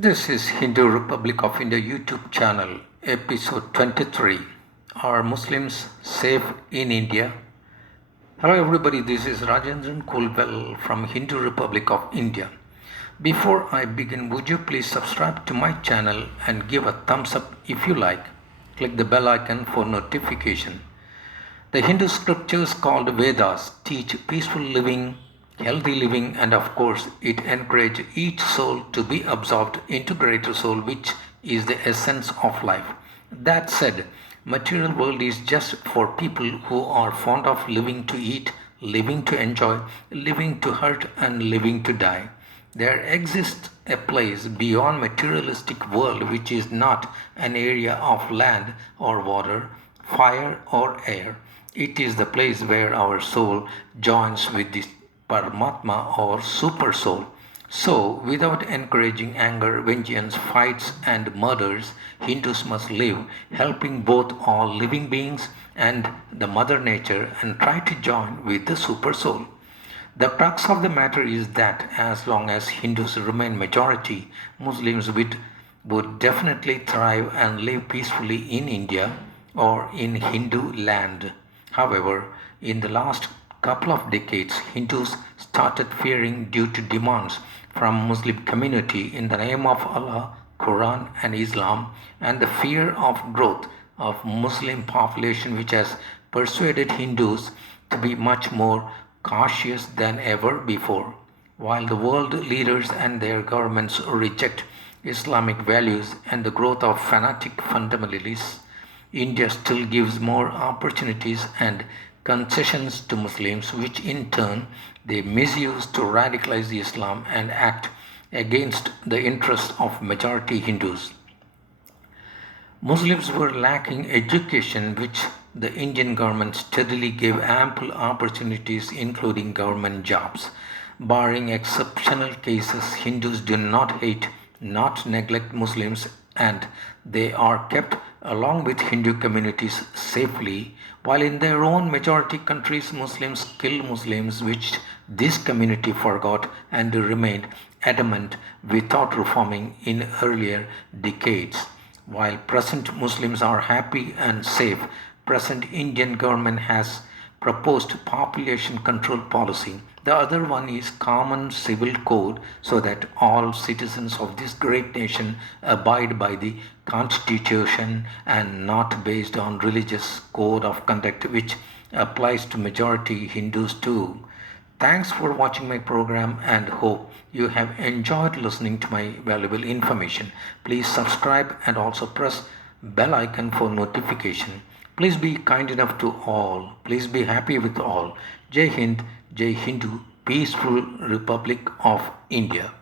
This is Hindu Republic of India YouTube channel, episode 23. Are Muslims safe in India? Hello everybody, this is Rajendran Kulbel from Hindu Republic of India. Before I begin, would you please subscribe to my channel and give a thumbs up if you like. Click the bell icon for notification. The Hindu scriptures called Vedas teach peaceful living, healthy living, and of course it encourages each soul to be absorbed into greater soul, which is the essence of life. That said, material world is just for people who are fond of living to eat, living to enjoy, living to hurt, and living to die. There exists a place beyond materialistic world which is not an area of land or water, fire or air. It is the place where our soul joins with the Paramatma or Super Soul. So, without encouraging anger, vengeance, fights, and murders, Hindus must live, helping both all living beings and the Mother Nature, and try to join with the Super Soul. The crux of the matter is that as long as Hindus remain majority, Muslims would definitely thrive and live peacefully in India or in Hindu land. However, in the last couple of decades, Hindus started fearing due to demands from Muslim community in the name of Allah, Quran and Islam, and the fear of growth of Muslim population which has persuaded Hindus to be much more cautious than ever before. While the world leaders and their governments reject Islamic values and the growth of fanatic fundamentalists, India still gives more opportunities and concessions to Muslims, which in turn they misuse to radicalize Islam and act against the interests of majority Hindus. Muslims were lacking education, which the Indian government steadily gave ample opportunities, including government jobs. Barring exceptional cases, Hindus do not hate, not neglect Muslims, and they are kept along with Hindu communities safely, while in their own majority countries Muslims kill Muslims, which this community forgot and remained adamant without reforming in earlier decades. While present Muslims are happy and safe, present Indian government has proposed population control policy. The other one is common civil code so that all citizens of this great nation abide by the constitution and not based on religious code of conduct which applies to majority Hindus too. Thanks for watching my program and hope you have enjoyed listening to my valuable information. Please subscribe and also press bell icon for notification. Please be kind enough to all. Please be happy with all. Jai Hind, Jai Hindu, Peaceful Republic of India.